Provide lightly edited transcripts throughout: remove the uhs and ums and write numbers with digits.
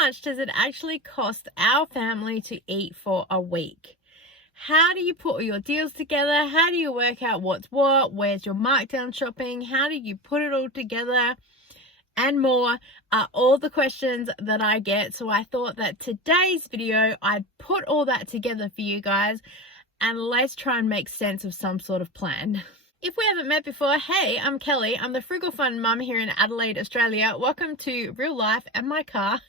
much does it actually cost our family to eat for a week? How do you put all your deals together? How do you work out what's what? Where's your markdown shopping? How do you put it all together? And more are all the questions that I get. So I thought that today's video, I'd put all that together for you guys and let's try and make sense of some sort of plan. If we haven't met before, hey, I'm Kelly. I'm the Frugal Fun Mum here in Adelaide, Australia. Welcome to real life and my car.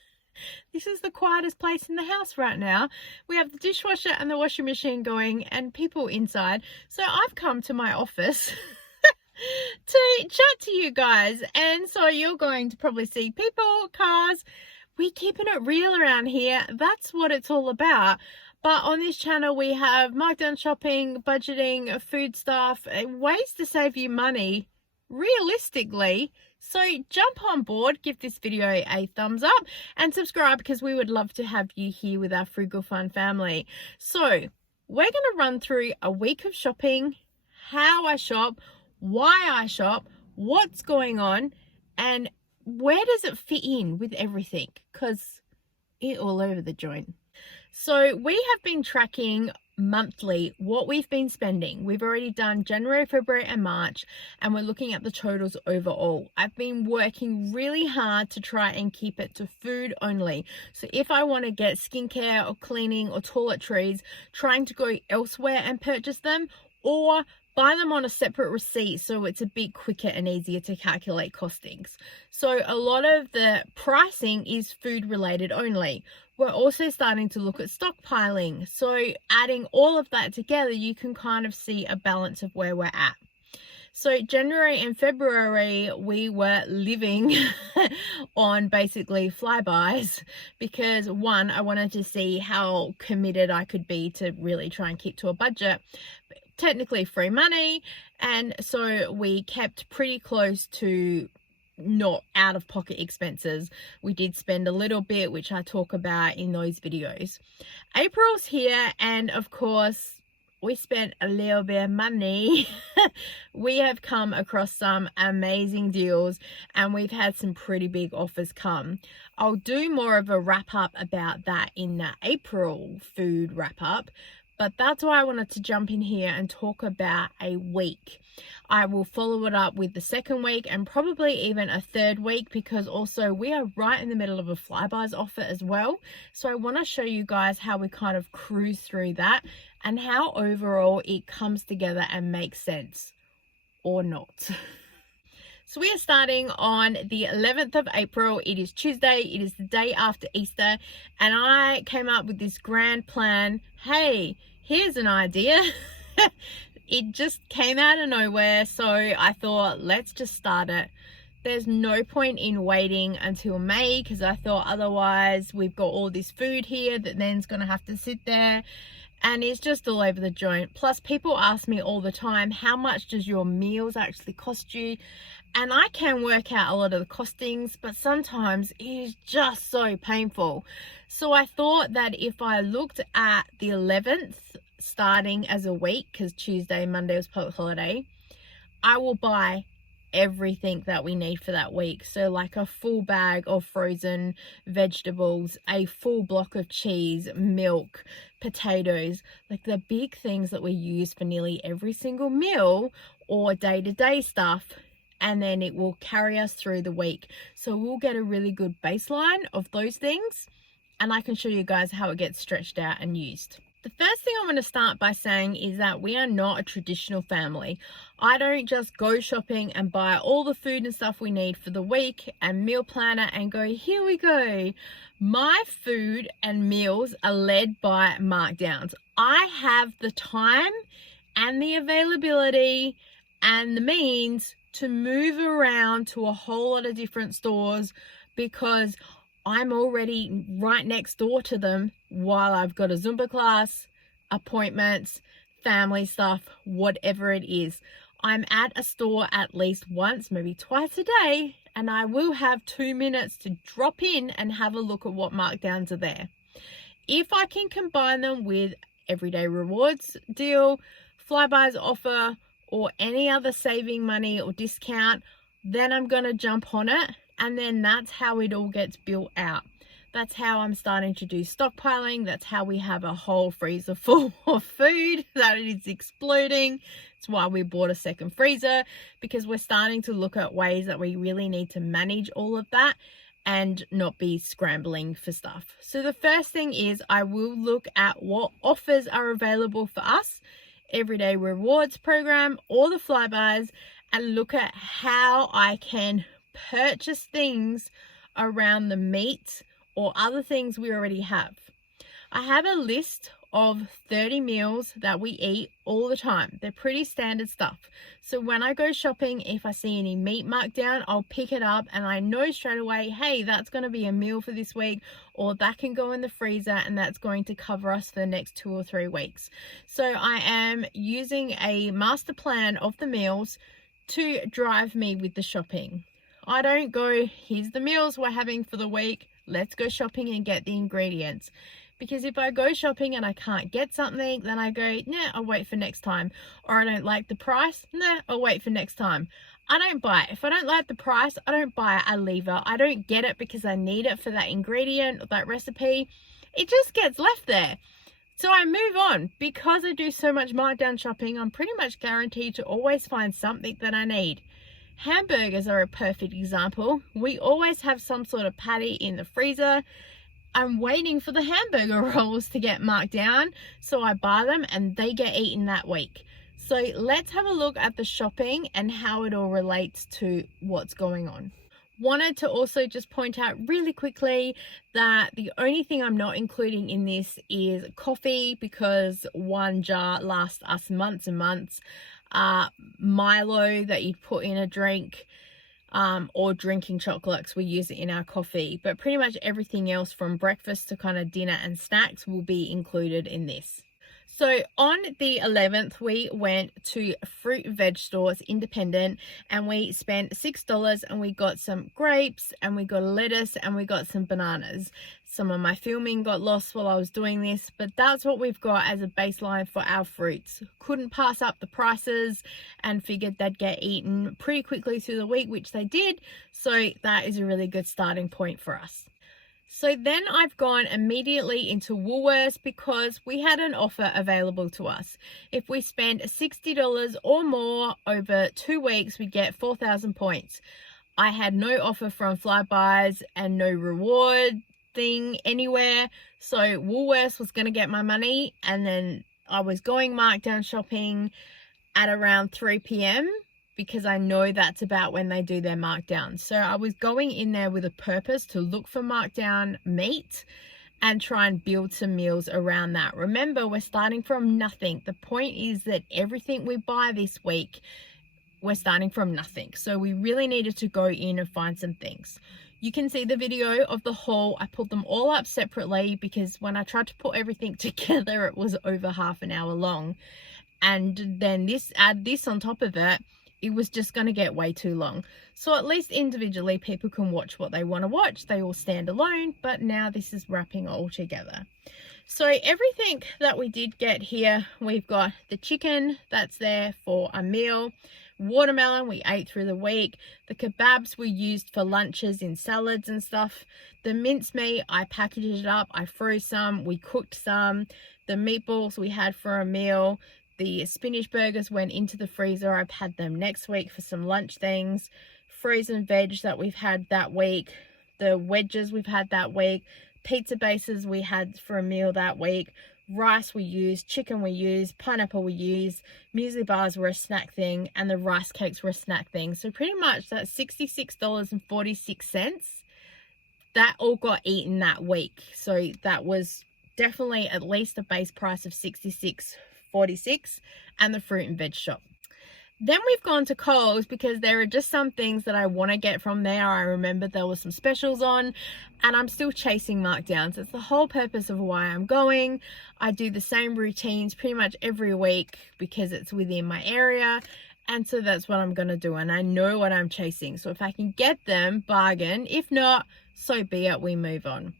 This is the quietest place in the house right now. We have the dishwasher and the washing machine going and people inside. So I've come to my office to chat to you guys. And so you're going to probably see people, cars. We're keeping it real around here. That's what it's all about. But on this channel, we have markdown shopping, budgeting, food stuff, ways to save you money realistically. So jump on board, give this video a thumbs up and subscribe because we would love to have you here with our Frugal Fun family. So we're going to run through a week of shopping, how I shop, why I shop, what's going on, and where does it fit in with everything, because it's all over the joint. So we have been tracking monthly what we've been spending. We've already done January, February and March, and we're looking at the totals overall. I've been working really hard to try and keep it to food only. So if I want to get skincare or cleaning or toiletries, trying to go elsewhere and purchase them, or buy them on a separate receipt so it's a bit quicker and easier to calculate costings. So a lot of the pricing is food related only. We're also starting to look at stockpiling. So adding all of that together, you can kind of see a balance of where we're at. So January and February, we were living on basically flybys because one, I wanted to see how committed I could be to really try and keep to a budget. Technically free money, and so we kept pretty close to not out of pocket expenses. We did spend a little bit, which I talk about in those videos. April's here, and of course we spent a little bit of money. We have come across some amazing deals and we've had some pretty big offers come. I'll do more of a wrap up about that in the April food wrap up. But that's why I wanted to jump in here and talk about a week. I will follow it up with the second week and probably even a third week, because also we are right in the middle of a Flybuys offer as well. So I want to show you guys how we kind of cruise through that and how overall it comes together and makes sense or not. So we are starting on the 11th of April. It is Tuesday. It is the day after Easter. And I came up with this grand plan. Hey, here's an idea. It just came out of nowhere. So I thought, let's just start it. There's no point in waiting until May, because I thought otherwise we've got all this food here that then's going to have to sit there. And it's just all over the joint. Plus people ask me all the time, how much does your meals actually cost you? And I can work out a lot of the costings, but sometimes it is just so painful. So I thought that if I looked at the 11th starting as a week, because Tuesday, Monday was public holiday, I will buy everything that we need for that week. So like a full bag of frozen vegetables, a full block of cheese, milk, potatoes, like the big things that we use for nearly every single meal or day-to-day stuff. And then it will carry us through the week. So we'll get a really good baseline of those things, and I can show you guys how it gets stretched out and used. The first thing I'm going to start by saying is that we are not a traditional family. I don't just go shopping and buy all the food and stuff we need for the week and meal planner and go, here we go. My food and meals are led by markdowns. I have the time and the availability and the means to move around to a whole lot of different stores because I'm already right next door to them while I've got a Zumba class, appointments, family stuff, whatever it is. I'm at a store at least once, maybe twice a day, and I will have 2 minutes to drop in and have a look at what markdowns are there. If I can combine them with everyday rewards deal, Flybuys offer, or any other saving money or discount, then I'm going to jump on it. And then that's how it all gets built out. That's how I'm starting to do stockpiling. That's how we have a whole freezer full of food that is exploding. It's why we bought a second freezer, because we're starting to look at ways that we really need to manage all of that and not be scrambling for stuff. So the first thing is I will look at what offers are available for us, everyday rewards program or the Flybuys, and look at how I can purchase things around the meat or other things we already have. I have a list of 30 meals that we eat all the time. They're pretty standard stuff. So when I go shopping, if I see any meat marked down, I'll pick it up and I know straight away, hey, that's going to be a meal for this week, or that can go in the freezer and that's going to cover us for the next 2 or 3 weeks. So I am using a master plan of the meals to drive me with the shopping. I don't go, here's the meals we're having for the week, let's go shopping and get the ingredients. Because if I go shopping and I can't get something, then I go, nah, I'll wait for next time. Or I don't like the price, nah, I'll wait for next time. I don't buy it. If I don't like the price, I don't buy it, I leave it. I don't get it because I need it for that ingredient or that recipe. It just gets left there. So I move on. Because I do so much markdown shopping, I'm pretty much guaranteed to always find something that I need. Hamburgers are a perfect example. We always have some sort of patty in the freezer. I'm waiting for the hamburger rolls to get marked down, so I buy them and they get eaten that week. So let's have a look at the shopping and how it all relates to what's going on. Wanted to also just point out really quickly that the only thing I'm not including in this is coffee, because one jar lasts us months and months. Milo that you'd put in a drink, or drinking chocolates, we use it in our coffee, but pretty much everything else from breakfast to kind of dinner and snacks will be included in this. So on the 11th, we went to fruit veg stores independent and we spent $6 and we got some grapes and we got a lettuce and we got some bananas. Some of my filming got lost while I was doing this, but that's what we've got as a baseline for our fruits. Couldn't pass up the prices and figured they'd get eaten pretty quickly through the week, which they did. So that is a really good starting point for us. So then I've gone immediately into Woolworths because we had an offer available to us. If we spend $60 or more over 2 weeks, we get 4,000 points. I had no offer from Flybuys and no reward thing anywhere. So Woolworths was going to get my money, and then I was going markdown shopping at around 3 p.m. because I know that's about when they do their markdown. So I was going in there with a purpose to look for markdown meat and try and build some meals around that. Remember, we're starting from nothing. The point is that everything we buy this week, we're starting from nothing. So we really needed to go in and find some things. You can see the video of the haul. I put them all up separately because when I tried to put everything together, it was over half an hour long. And then add this on top of it, it was just going to get way too long. So at least individually people can watch what they want to watch. They all stand alone, but now this is wrapping all together. So everything that we did get here, we've got the chicken that's there for a meal. Watermelon we ate through the week. The kebabs we used for lunches in salads and stuff. The mincemeat, I packaged it up, I froze some, we cooked some. The meatballs we had for a meal. The spinach burgers went into the freezer. I've had them next week for some lunch things. Frozen veg that we've had that week. The wedges we've had that week. Pizza bases we had for a meal that week. Rice we used, chicken we used, pineapple we used, muesli bars were a snack thing, and the rice cakes were a snack thing. So pretty much that's $66.46. That all got eaten that week. So that was definitely at least a base price of $66.46 and the fruit and veg shop. Then we've gone to Coles because there are just some things that I want to get from there. I remember there were some specials on and I'm still chasing markdowns. It's the whole purpose of why I'm going. I do the same routines pretty much every week because it's within my area. And so that's what I'm going to do. And I know what I'm chasing. So if I can get them, bargain. If not, so be it, we move on.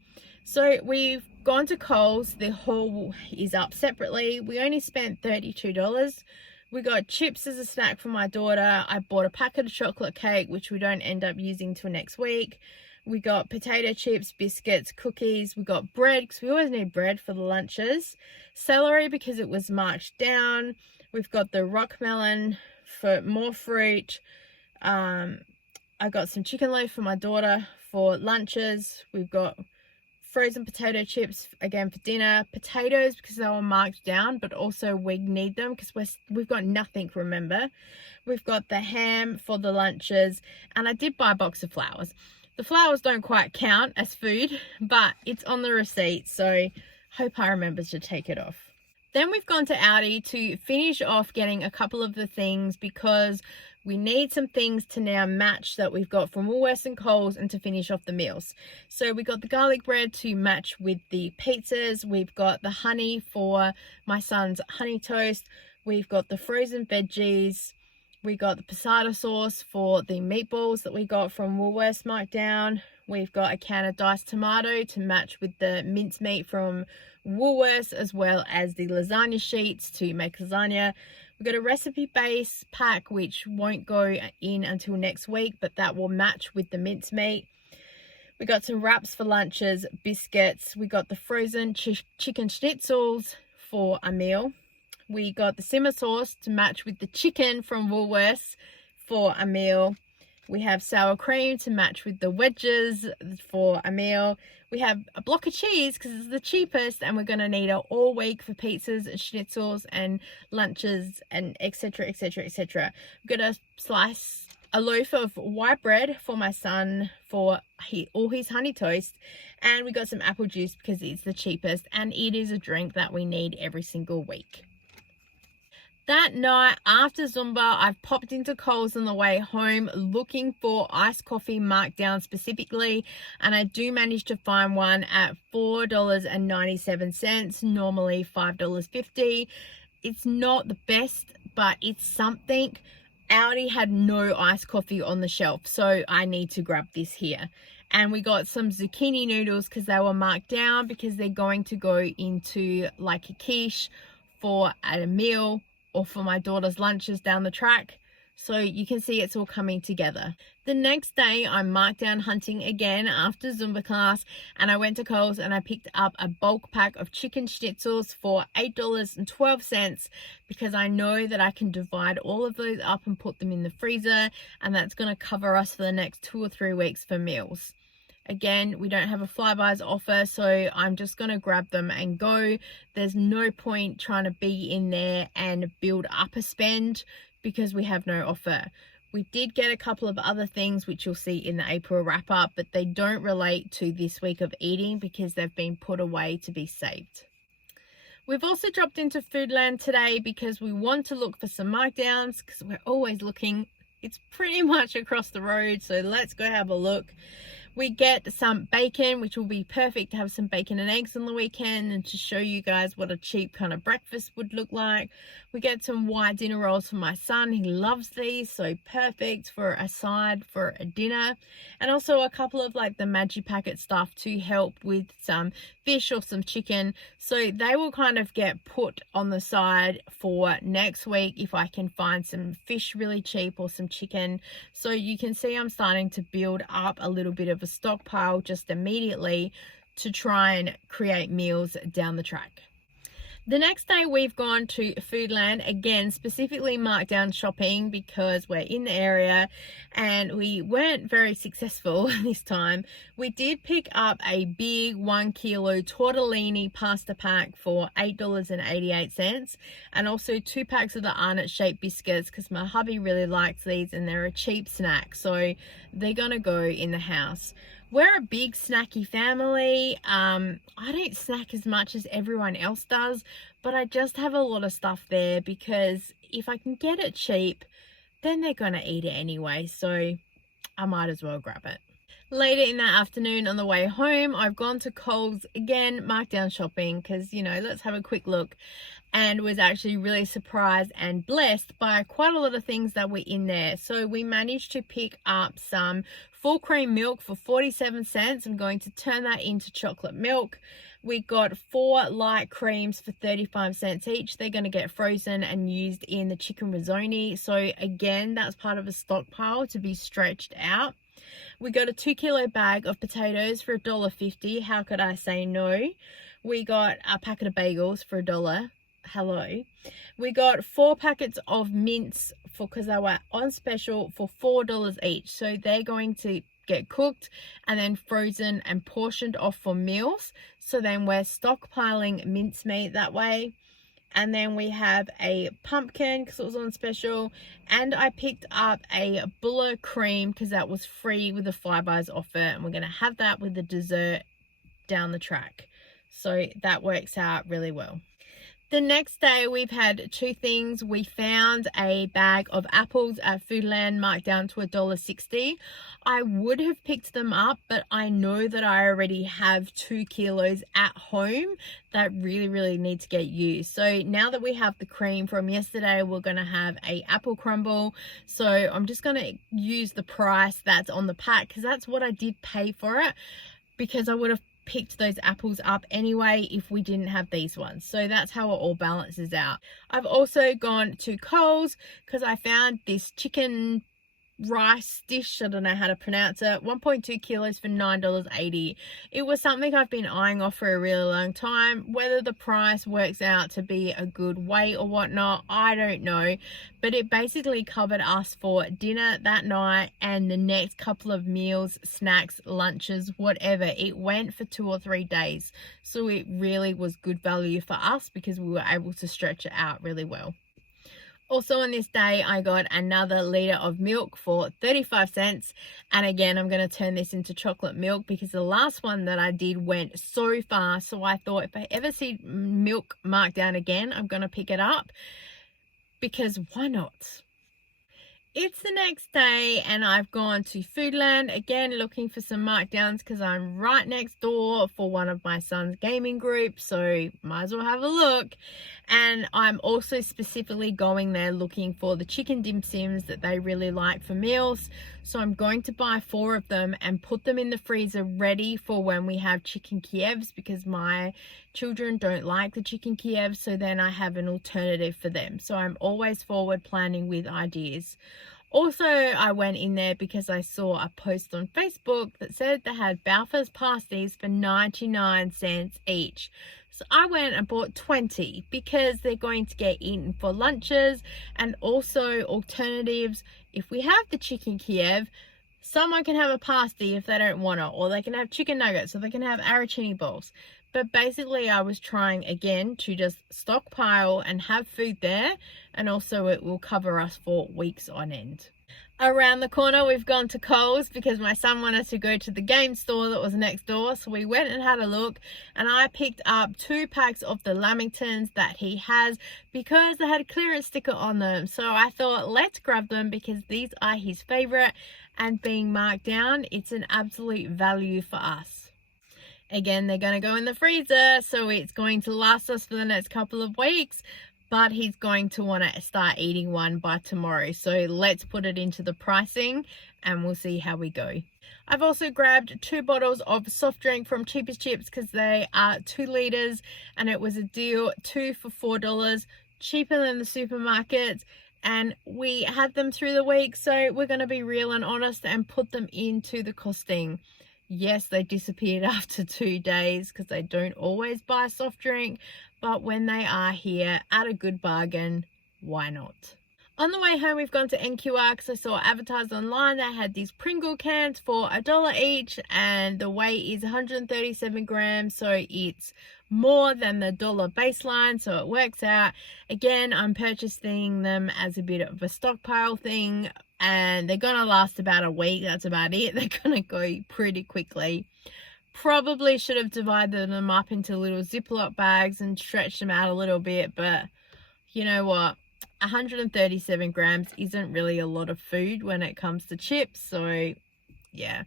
So we've gone to Coles. The haul is up separately. We only spent $32. We got chips as a snack for my daughter. I bought a packet of chocolate cake, which we don't end up using till next week. We got potato chips, biscuits, cookies. We got bread because we always need bread for the lunches. Celery because it was marked down. We've got the rock melon for more fruit. I got some chicken loaf for my daughter for lunches. We've got frozen potato chips again for dinner. Potatoes because they were marked down, but also we need them because we've got nothing, remember. We've got the ham for the lunches, and I did buy a box of flowers. The flowers don't quite count as food, but it's on the receipt, so hope I remember to take it off. Then we've gone to Aldi to finish off getting a couple of the things because we need some things to now match that we've got from Woolworths and Coles and to finish off the meals. So we got the garlic bread to match with the pizzas. We've got the honey for my son's honey toast. We've got the frozen veggies. We got the passata sauce for the meatballs that we got from Woolworths marked down. We've got a can of diced tomato to match with the mincemeat from Woolworths, as well as the lasagna sheets to make lasagna. We've got a recipe base pack which won't go in until next week, but that will match with the mincemeat. We got some wraps for lunches, biscuits. We got the frozen chicken schnitzels for a meal. We got the simmer sauce to match with the chicken from Woolworths for a meal. We have sour cream to match with the wedges for a meal. We have a block of cheese because it's the cheapest, and we're going to need it all week for pizzas and schnitzels and lunches and etc, etc, etc. We've got a loaf of white bread for my son for all his honey toast, and we got some apple juice because it's the cheapest, and it is a drink that we need every single week. That night after Zumba, I've popped into Coles on the way home looking for iced coffee marked down specifically, and I do manage to find one at $4.97, normally $5.50. It's not the best, but it's something. Aldi had no iced coffee on the shelf, so I need to grab this here. And we got some zucchini noodles because they were marked down because they're going to go into like a quiche for a meal or for my daughter's lunches down the track. So you can see it's all coming together. The next day I'm marked down hunting again after Zumba class, and I went to Coles and I picked up a bulk pack of chicken schnitzels for $8.12 because I know that I can divide all of those up and put them in the freezer, and that's going to cover us for the next 2 or 3 weeks for meals. Again, we don't have a Flybuys offer, so I'm just going to grab them and go. There's no point trying to be in there and build up a spend because we have no offer. We did get a couple of other things which you'll see in the April wrap up, but they don't relate to this week of eating because they've been put away to be saved. We've also dropped into Foodland today because we want to look for some markdowns because we're always looking. It's pretty much across the road, so let's go have a look. We get some bacon, which will be perfect to have some bacon and eggs on the weekend and to show you guys what a cheap kind of breakfast would look like. We get some white dinner rolls for my son. He loves these, so perfect for a side for a dinner. And also a couple of like the Maggi packet stuff to help with some fish or some chicken. So they will kind of get put on the side for next week if I can find some fish really cheap or some chicken. So you can see I'm starting to build up a little bit of a stockpile just immediately to try and create meals down the track. The next day we've gone to Foodland, again specifically marked down shopping because we're in the area and we weren't very successful this time. We did pick up a big 1 kilo tortellini pasta pack for $8.88 and also 2 packs of the Arnott shaped biscuits because my hubby really likes these and they're a cheap snack, so they're gonna go in the house. We're a big snacky family. I don't snack as much as everyone else does, but I just have a lot of stuff there because if I can get it cheap, then they're going to eat it anyway, so I might as well grab it. Later in that afternoon on the way home, I've gone to Coles again, marked down shopping because, you know, let's have a quick look, and was actually really surprised and blessed by quite a lot of things that were in there. So we managed to pick up some full cream milk for 47 cents. I'm going to turn that into chocolate milk. We got 4 light creams for 35 cents each. They're going to get frozen and used in the chicken risotto. So again, that's part of a stockpile to be stretched out. We got a 2-kilo bag of potatoes for $1.50. How could I say no? We got a packet of bagels for $1. Hello. We got 4 packets of mince because they were on special for $4 each. So they're going to get cooked and then frozen and portioned off for meals. So then we're stockpiling mincemeat that way. And then we have a pumpkin because it was on special, and I picked up a bulla cream because that was free with the Flybuys offer, and we're going to have that with the dessert down the track. So that works out really well. The next day we've had 2 things. We found a bag of apples at Foodland marked down to $1.60. I would have picked them up, but I know that I already have 2 kilos at home that really need to get used. So now that we have the cream from yesterday, we're going to have a apple crumble. So I'm just going to use the price that's on the pack because that's what I did pay for it, because I would have picked those apples up anyway if we didn't have these ones. So that's how it all balances out. I've also gone to Coles because I found this chicken rice dish, I don't know how to pronounce it, 1.2 kilos for $9.80. It was something I've been eyeing off for a really long time. Whether the price works out to be a good weight or whatnot, I don't know, but it basically covered us for dinner that night and the next couple of meals, snacks, lunches, whatever. It went for 2 or 3 days, so it really was good value for us because we were able to stretch it out really well. Also on this day, I got another litre of milk for 35 cents. And again, I'm going to turn this into chocolate milk because the last one that I did went so fast. So I thought if I ever see milk marked down again, I'm going to pick it up because why not? It's the next day and I've gone to Foodland again looking for some markdowns because I'm right next door for one of my son's gaming groups, so might as well have a look. And I'm also specifically going there looking for the chicken dim sims that they really like for meals. So I'm going to buy 4 of them and put them in the freezer ready for when we have chicken Kievs, because my children don't like the chicken Kievs, so then I have an alternative for them. So I'm always forward planning with ideas. Also, I went in there because I saw a post on Facebook that said they had Balfour's pasties for 99 cents each. So I went and bought 20 because they're going to get eaten for lunches, and also alternatives. If we have the chicken Kiev, someone can have a pasty if they don't want it, or they can have chicken nuggets, or they can have arancini balls. But basically I was trying again to just stockpile and have food there, and also it will cover us for weeks on end. Around the corner we've gone to Coles because my son wanted to go to the game store that was next door, so we went and had a look, and I picked up 2 packs of the lamingtons that he has because they had a clearance sticker on them. So I thought let's grab them because these are his favorite, and being marked down, it's an absolute value for us. Again, they're going to go in the freezer, so it's going to last us for the next couple of weeks, but he's going to want to start eating one by tomorrow. So let's put it into the pricing and we'll see how we go. I've also grabbed 2 bottles of soft drink from Cheapest Chips because they are 2 litres and it was a deal, 2 for $4, cheaper than the supermarkets. And we had them through the week, so we're going to be real and honest and put them into the costing. Yes, they disappeared after 2 days because they don't always buy soft drink, but when they are here at a good bargain, why not? On the way home, we've gone to NQR because I saw advertised online they had these Pringle cans for $1 each, and the weight is 137 grams, so it's more than the $1 baseline, so it works out. Again, I'm purchasing them as a bit of a stockpile thing, and they're gonna last about a week. That's about it. They're gonna go pretty quickly. Probably should have divided them up into little Ziploc bags and stretched them out a little bit, but you know what? 137 grams isn't really a lot of food when it comes to chips, so yeah.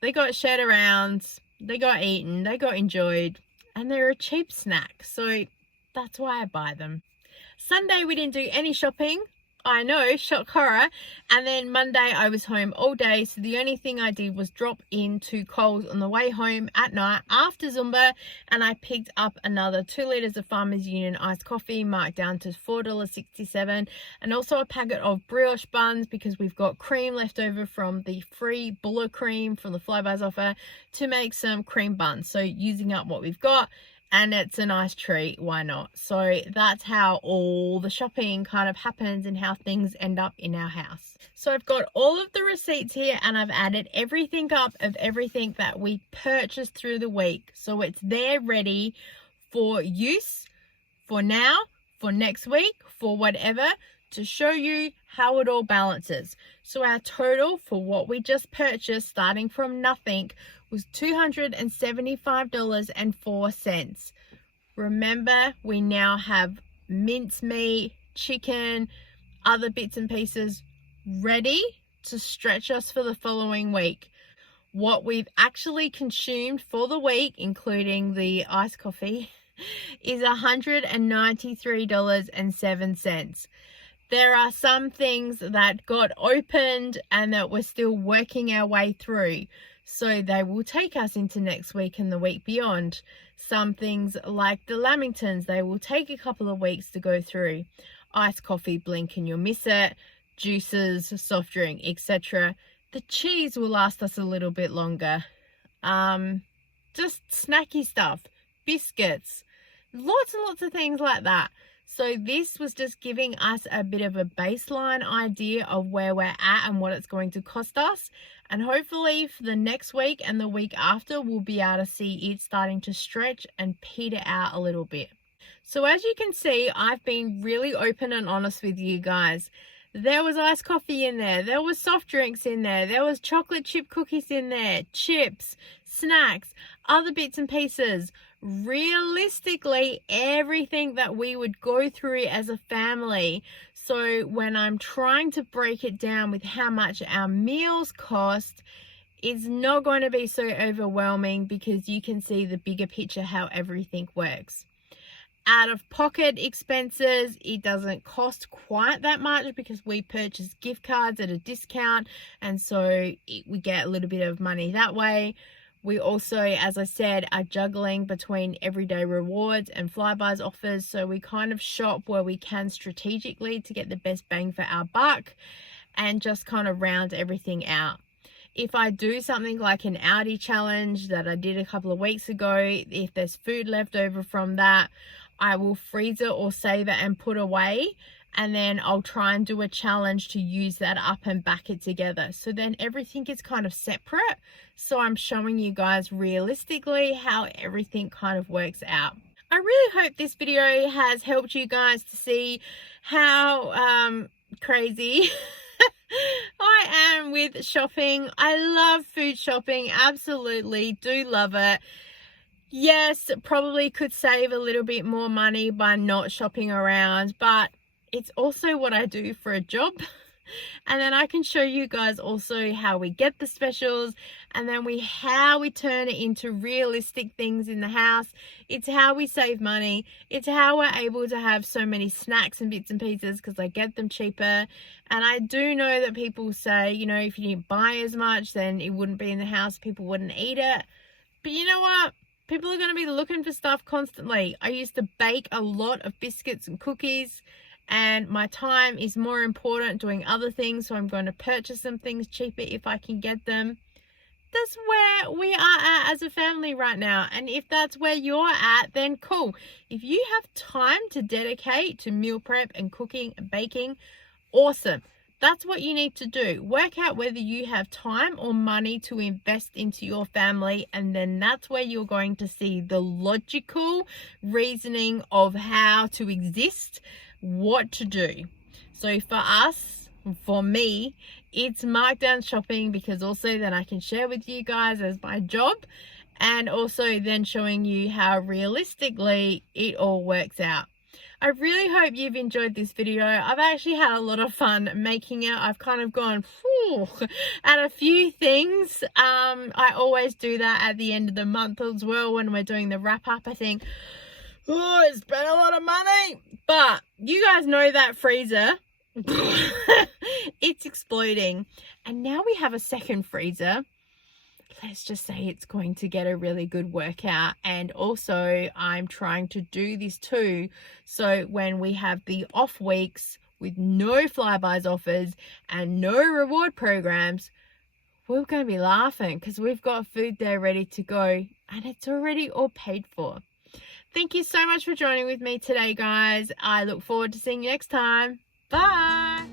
They got shared around, they got eaten, they got enjoyed, and they're a cheap snack, so that's why I buy them. Sunday we didn't do any shopping. I know, shock horror. And then Monday I was home all day, so the only thing I did was drop into Coles on the way home at night after Zumba, and I picked up another 2 litres of Farmers Union iced coffee marked down to $4.67, and also a packet of brioche buns because we've got cream left over from the free Buller cream from the Flybuys offer to make some cream buns. So using up what we've got, and it's a nice treat, why not? So that's how all the shopping kind of happens and how things end up in our house. So I've got all of the receipts here, and I've added everything up of everything that we purchased through the week. So it's there ready for use, for now, for next week, for whatever, to show you how it all balances. So our total for what we just purchased, starting from nothing, was $275.04. Remember, we now have mincemeat, chicken, other bits and pieces ready to stretch us for the following week. What we've actually consumed for the week, including the iced coffee, is $193.07. There are some things that got opened and that we're still working our way through. So they will take us into next week and the week beyond. Some things like the Lamingtons, they will take a couple of weeks to go through. Iced coffee, blink and you'll miss it. Juices, soft drink, etc. The cheese will last us a little bit longer. Just snacky stuff, biscuits, lots and lots of things like that. So this was just giving us a bit of a baseline idea of where we're at and what it's going to cost us. And hopefully for the next week and the week after, we'll be able to see it starting to stretch and peter out a little bit. So as you can see, I've been really open and honest with you guys. There was iced coffee in there. There was soft drinks in there. There was chocolate chip cookies in there, chips, snacks, other bits and pieces. Realistically, everything that we would go through as a family. So when I'm trying to break it down with how much our meals cost, it's not going to be so overwhelming because you can see the bigger picture, how everything works. Out of pocket expenses, it doesn't cost quite that much because we purchase gift cards at a discount, and so we get a little bit of money that way. We also, as I said, are juggling between everyday rewards and Flybuys offers, so we kind of shop where we can strategically to get the best bang for our buck and just kind of round everything out. If I do something like an Aldi challenge that I did a couple of weeks ago, if there's food left over from that, I will freeze it or save it and put away, and then I'll try and do a challenge to use that up and back it together. So then everything is kind of separate. So I'm showing you guys realistically how everything kind of works out. I really hope this video has helped you guys to see how crazy I am with shopping. I love food shopping, absolutely do love it. Yes, probably could save a little bit more money by not shopping around, but it's also what I do for a job. And then I can show you guys also how we get the specials, and then how we turn it into realistic things in the house. It's how we save money. It's how we're able to have so many snacks and bits and pieces because I get them cheaper. And I do know that people say, you know, if you didn't buy as much, then it wouldn't be in the house, people wouldn't eat it. But you know what? People are going to be looking for stuff constantly. I used to bake a lot of biscuits and cookies, and my time is more important doing other things, so I'm going to purchase some things cheaper if I can get them. That's where we are at as a family right now, and if that's where you're at, then cool. If you have time to dedicate to meal prep and cooking and baking, awesome. That's what you need to do. Work out whether you have time or money to invest into your family, and then that's where you're going to see the logical reasoning of how to exist, what to do. So for us, for me, it's markdown shopping, because also then I can share with you guys as my job, and also then showing you how realistically it all works out. I really hope you've enjoyed this video. I've actually had a lot of fun making it. I've kind of gone at a few things. I always do that at the end of the month as well when we're doing the wrap up. I think, oh, it's been a lot of money. But you guys know that freezer. It's exploding. And now we have a second freezer. Let's just say it's going to get a really good workout. And also I'm trying to do this too, so when we have the off weeks with no Flybuys offers and no reward programs, we're going to be laughing because we've got food there ready to go and it's already all paid for. Thank you so much for joining with me today, guys. I look forward to seeing you next time. Bye.